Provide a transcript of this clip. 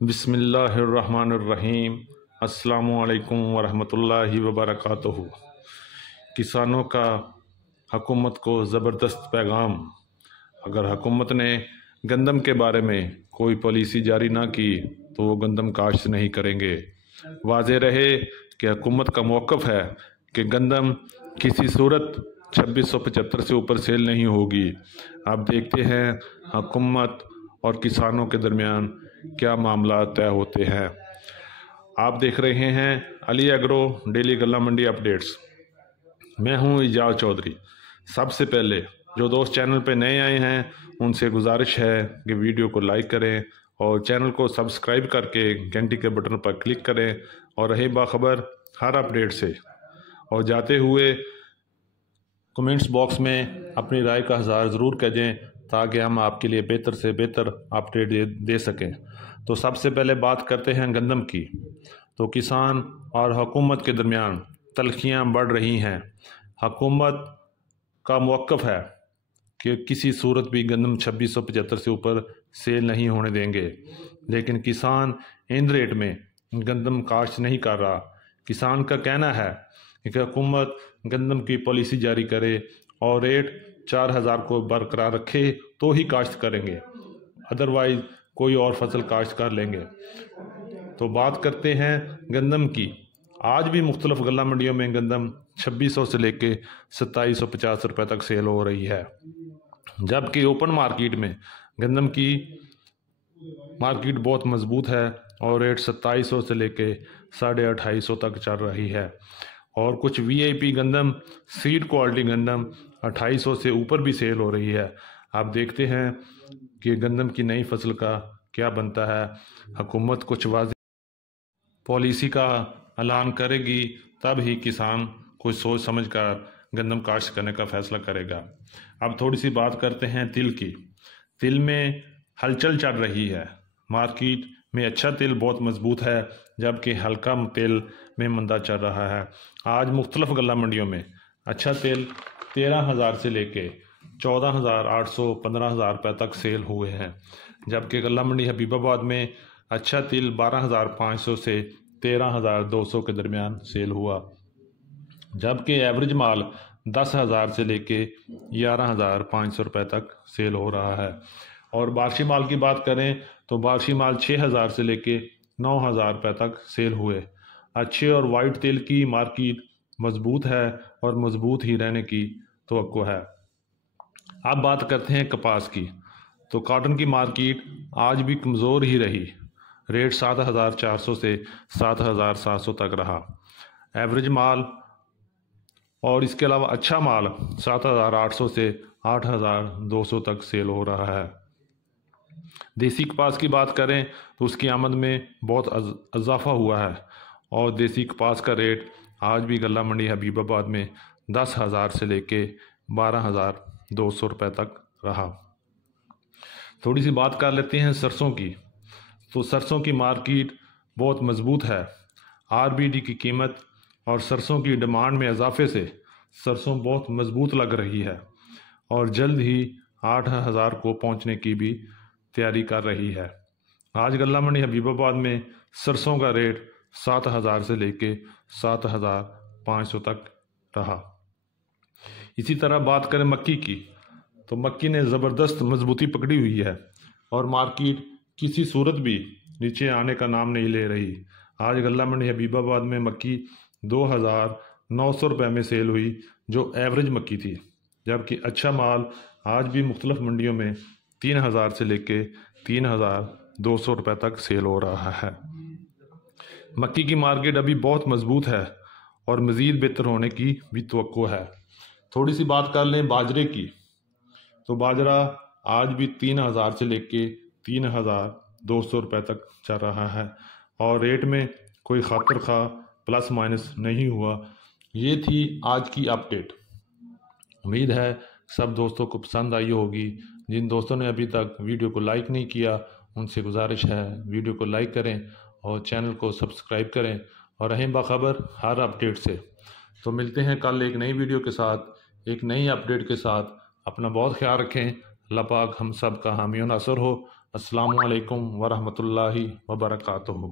बिस्मिल्लाहिर्रहमानिर्रहीम। अस्सलामुअलैकुम वरहमतुल्लाहि वबरकातुहू। किसानों का हुकूमत को ज़बरदस्त पैगाम। अगर हुकूमत ने गंदम के बारे में कोई पॉलिसी जारी ना की तो वो गंदम काश्त नहीं करेंगे। वाज़े रहे कि हुकूमत का मौक़िफ़ है कि गंदम किसी सूरत 2675 से ऊपर सेल नहीं होगी। आप देखते हैं हुकूमत और किसानों के दरमियान क्या मामला तय होते हैं। आप देख रहे हैं अली एग्रो डेली गल्ला मंडी अपडेट्स। मैं हूं इजाज़ चौधरी। सबसे पहले जो दोस्त चैनल पे नए आए हैं उनसे गुजारिश है कि वीडियो को लाइक करें और चैनल को सब्सक्राइब करके घंटी के बटन पर क्लिक करें और रहे बाखबर हर अपडेट से। और जाते हुए कमेंट्स बॉक्स में अपनी राय का इज़हार ज़रूर करें ताकि हम आपके लिए बेहतर से बेहतर अपडेट दे सकें। तो सबसे पहले बात करते हैं गंदम की। तो किसान और हुकूमत के दरमियान तल्खियाँ बढ़ रही हैं। हुकूमत का मौक़िफ़ है कि किसी सूरत भी गंदम 2675 से ऊपर सेल नहीं होने देंगे, लेकिन किसान इन रेट में गंदम काश्त नहीं कर रहा। किसान का कहना है कि हुकूमत गंदम की पॉलिसी जारी करे और रेट 4000 को बरकरार रखे तो ही काश्त करेंगे, अदरवाइज़ कोई और फसल काश्त कर लेंगे। तो बात करते हैं गंदम की। आज भी मुख्तलिफ गल्ला मंडियों में गंदम 2600 से लेके 2750 रुपये तक सेल हो रही है, जबकि ओपन मार्केट में गंदम की मार्केट बहुत मजबूत है और रेट 2700 से लेके 2850 तक चल रही है। और कुछ वीआईपी गंदम सीड क्वालिटी गंदम 2800 से ऊपर भी सेल हो रही है। आप देखते हैं कि गंदम की नई फसल का क्या बनता है। हुकूमत कुछ वाज़ेह पॉलिसी का ऐलान करेगी तब ही किसान कुछ सोच समझ कर गंदम काश्त करने का फ़ैसला करेगा। अब थोड़ी सी बात करते हैं तिल की। तिल में हलचल चल रही है। मार्केट में अच्छा तिल बहुत मजबूत है, जबकि हल्का तिल में मंदा चल रहा है। आज मुख्तलिफ गल्ला मंडियों में अच्छा तिल 13,000 से लेके 14,800 15,000 रुपये तक सेल हुए हैं, जबकि गल्ला मंडी हबीबाबाद में अच्छा तिल 12,500 से 13,200 के दरमियान सेल हुआ, जबकि एवरेज माल 10,000 से लेके 11,500 रुपये तक सेल हो रहा है। और बार्शी माल की बात करें तो बार्शी माल 6,000 से लेके 9,000 रुपये तक सेल हुए। अच्छे और वाइट तिल की मार्केट मजबूत है और मजबूत ही रहने की तवक्को है। अब बात करते हैं कपास की। तो कॉटन की मार्केट आज भी कमज़ोर ही रही। रेट 7,400 से 7,700 तक रहा। एवरेज माल और इसके अलावा अच्छा माल 7,800 से 8,200 तक सेल हो रहा है। देसी कपास की बात करें तो उसकी आमद में बहुत इजाफा हुआ है और देसी कपास का रेट आज भी गल्ला मंडी हबीबाबाद में 10,000 से लेके 12,200 रुपये तक रहा। थोड़ी सी बात कर लेते हैं सरसों की। तो सरसों की मार्केट बहुत मजबूत है। आरबीडी की कीमत और सरसों की डिमांड में इजाफे से सरसों बहुत मजबूत लग रही है और जल्द ही 8,000 को पहुंचने की भी तैयारी कर रही है। आज गल्ला मंडी हबीबाबाद में सरसों का रेट 7,000 से लेके 7,500 तक रहा। इसी तरह बात करें मक्की की, तो मक्की ने ज़बरदस्त मजबूती पकड़ी हुई है और मार्केट किसी सूरत भी नीचे आने का नाम नहीं ले रही। आज गल्ला मंडी हबीबाबाद में मक्की 2,900 रुपये में सेल हुई, जो एवरेज मक्की थी, जबकि अच्छा माल आज भी मुख्तलिफ मंडियों में 3,000 से लेके 3,200 रुपये तक सेल हो रहा है। मक्की की मार्केट अभी बहुत मजबूत है और मज़ीद बेहतर होने की भी तवक्को है। थोड़ी सी बात कर लें बाजरे की। तो बाजरा आज भी 3,000 से लेके 3,200 रुपये तक चल रहा है और रेट में कोई खातर खा प्लस माइनस नहीं हुआ। ये थी आज की अपडेट। उम्मीद है सब दोस्तों को पसंद आई होगी। जिन दोस्तों ने अभी तक वीडियो को लाइक नहीं किया उनसे गुजारिश है वीडियो को लाइक करें और चैनल को सब्सक्राइब करें और रहें बाखबर हर अपडेट से। तो मिलते हैं कल एक नई वीडियो के साथ, एक नई अपडेट के साथ। अपना बहुत ख्याल रखें। अल्लाह पाक हम सब का हामी और नासर हो। अस्सलामु अलैकुम वरहमतुल्लाहि वबरकातुहू।